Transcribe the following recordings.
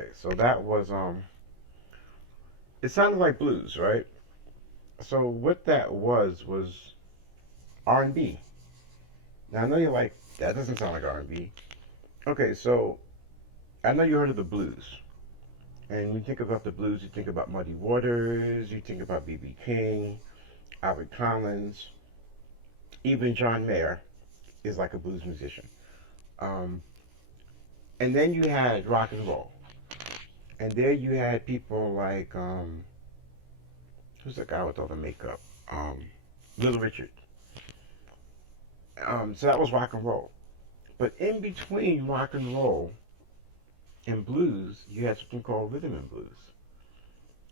Okay, so that was it sounded like blues, right? So what that was R&B. Now I know you're like, that doesn't sound like R&B. Okay, so I know you heard of the blues. And when you think about the blues, you think about Muddy Waters, you think about B.B. King, Albert Collins, even John Mayer is like a blues musician. Um, and then you had rock and roll. And there you had people like, who's the guy with all the makeup? Um, Little Richard. So that was rock and roll. But in between rock and roll and blues, you had something called rhythm and blues.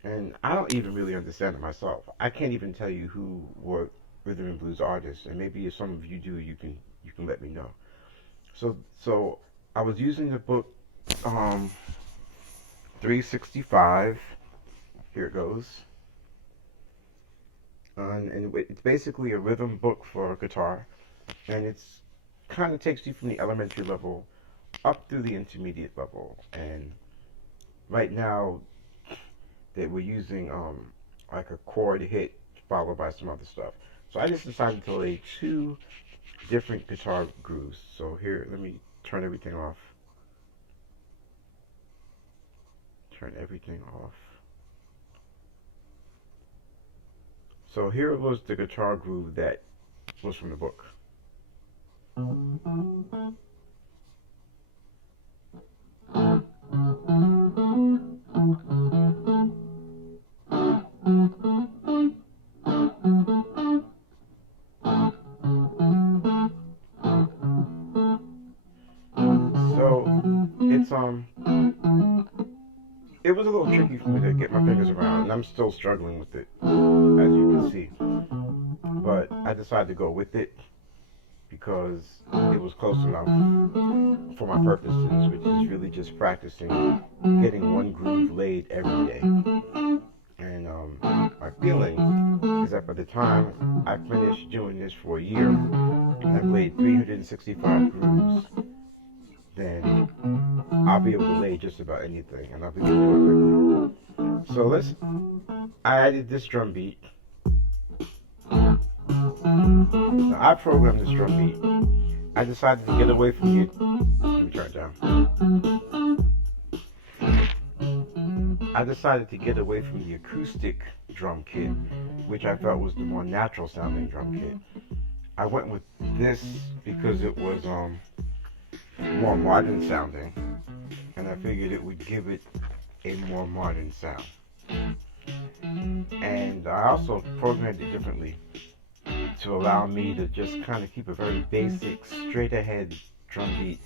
And I don't even really understand it myself. I can't even tell you who were rhythm and blues artists. And maybe if some of you do, you can let me know. So I was using the book um, 365. Here it goes. And it's basically a rhythm book for guitar, and it's kind of takes you from the elementary level up through the intermediate level. And right now that we're using like a chord hit followed by some other stuff. So I just decided to lay two different guitar grooves. So here, let me turn everything off. Turn everything off. So here was the guitar groove that was from the book. So it was a little tricky for me to get my fingers around, and I'm still struggling with it, as you can see. But I decided to go with it because it was close enough for my purposes, which is really just practicing getting one groove laid every day. And my feeling is that by the time I finish doing this for a year, and I've laid 365 grooves, then I'll be able to lay just about anything, and I'll be able to do it quickly. So I added this drum beat. Now I programmed this drum beat. I decided to get away from the, let me turn it down. I decided to get away from the acoustic drum kit, which I felt was the more natural sounding drum kit. I went with this because it was more modern sounding, and I figured it would give it a more modern sound. And I also programmed it differently to allow me to just kind of keep a very basic, straight ahead drum beat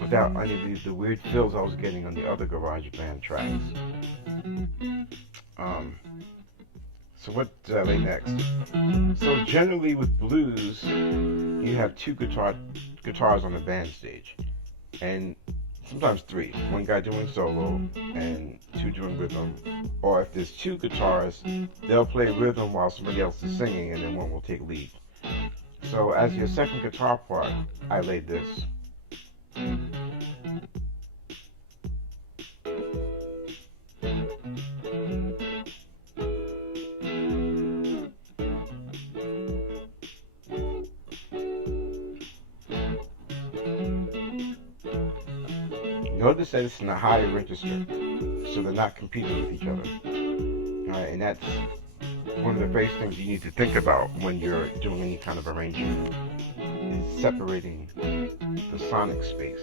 without any of the weird fills I was getting on the other GarageBand tracks. So what did I lay next? So generally with blues, you have two guitars on the band stage, and sometimes three. One guy doing solo and two doing rhythm. Or if there's two guitars, they'll play rhythm while somebody else is singing, and then one will take lead. So as your second guitar part, I laid this. Notice that it's in a higher register, so they're not competing with each other. And that's one of the first things you need to think about when you're doing any kind of arrangement, is separating the sonic space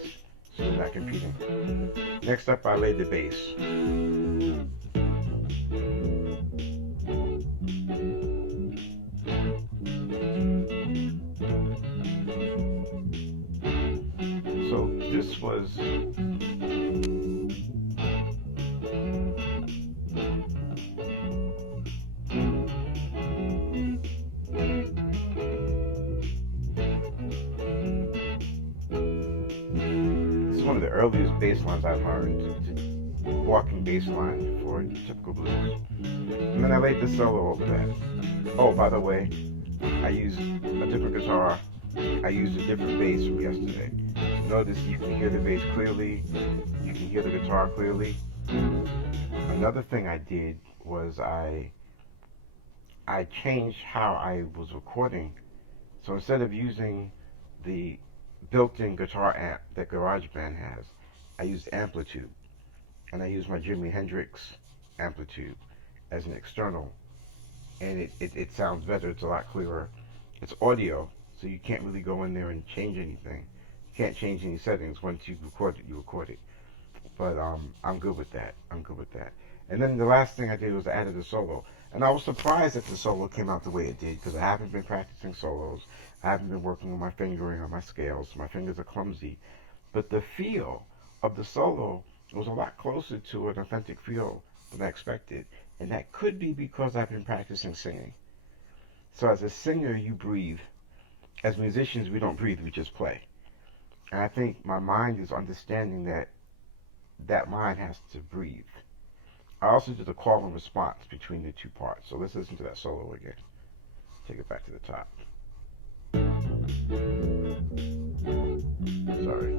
so they're not competing. Next up, I laid the bass. So this was one of the earliest bass lines I learned, walking bass line for typical blues. And then I laid the solo over that. Oh, by the way, I used a different guitar. I used a different bass from yesterday. Notice you can hear the bass clearly, you can hear the guitar clearly, Another thing I did was I changed how I was recording. So instead of using the built-in guitar amp that GarageBand has, I used Amplitude, and I used my Jimi Hendrix Amplitude as an external, and it sounds better. It's a lot clearer. It's audio, so you can't really go in there and change anything. You can't change any settings. Once you record it, you record it. But I'm good with that. I'm good with that. And then the last thing I did was I added a solo. And I was surprised that the solo came out the way it did because I haven't been practicing solos. I haven't been working on my fingering on my scales. My fingers are clumsy. But the feel of the solo was a lot closer to an authentic feel than I expected. And that could be because I've been practicing singing. So as a singer, you breathe. As musicians, we don't breathe, we just play. And I think my mind is understanding that that mind has to breathe. I also did a call and response between the two parts. So let's listen to that solo again. Take it back to the top. Sorry.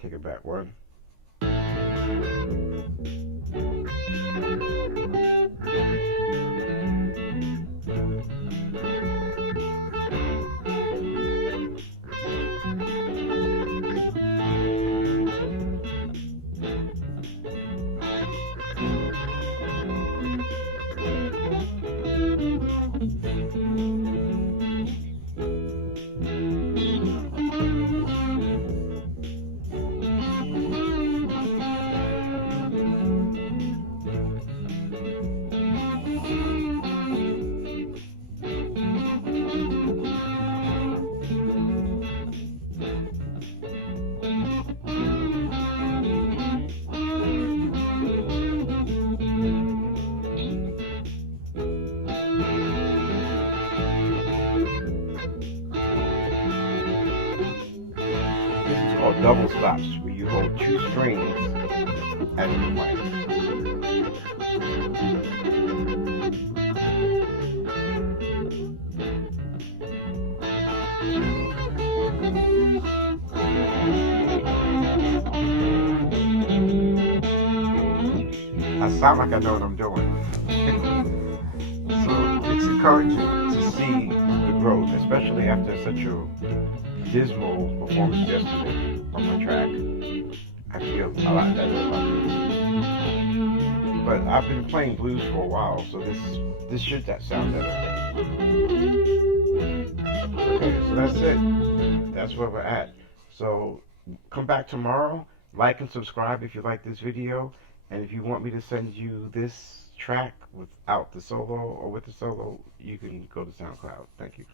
Take it back one. This is called double stops, where you hold two strings as you play. I sound like I know what I'm doing. So it's encouraging to see the growth, especially after such a dismal performance yesterday on my track. I feel a lot better about this. But I've been playing blues for a while, so this should sound better. Okay, so that's it. That's where we're at. So come back tomorrow. Like and subscribe if you like this video. And if you want me to send you this track without the solo or with the solo, you can go to SoundCloud. Thank you.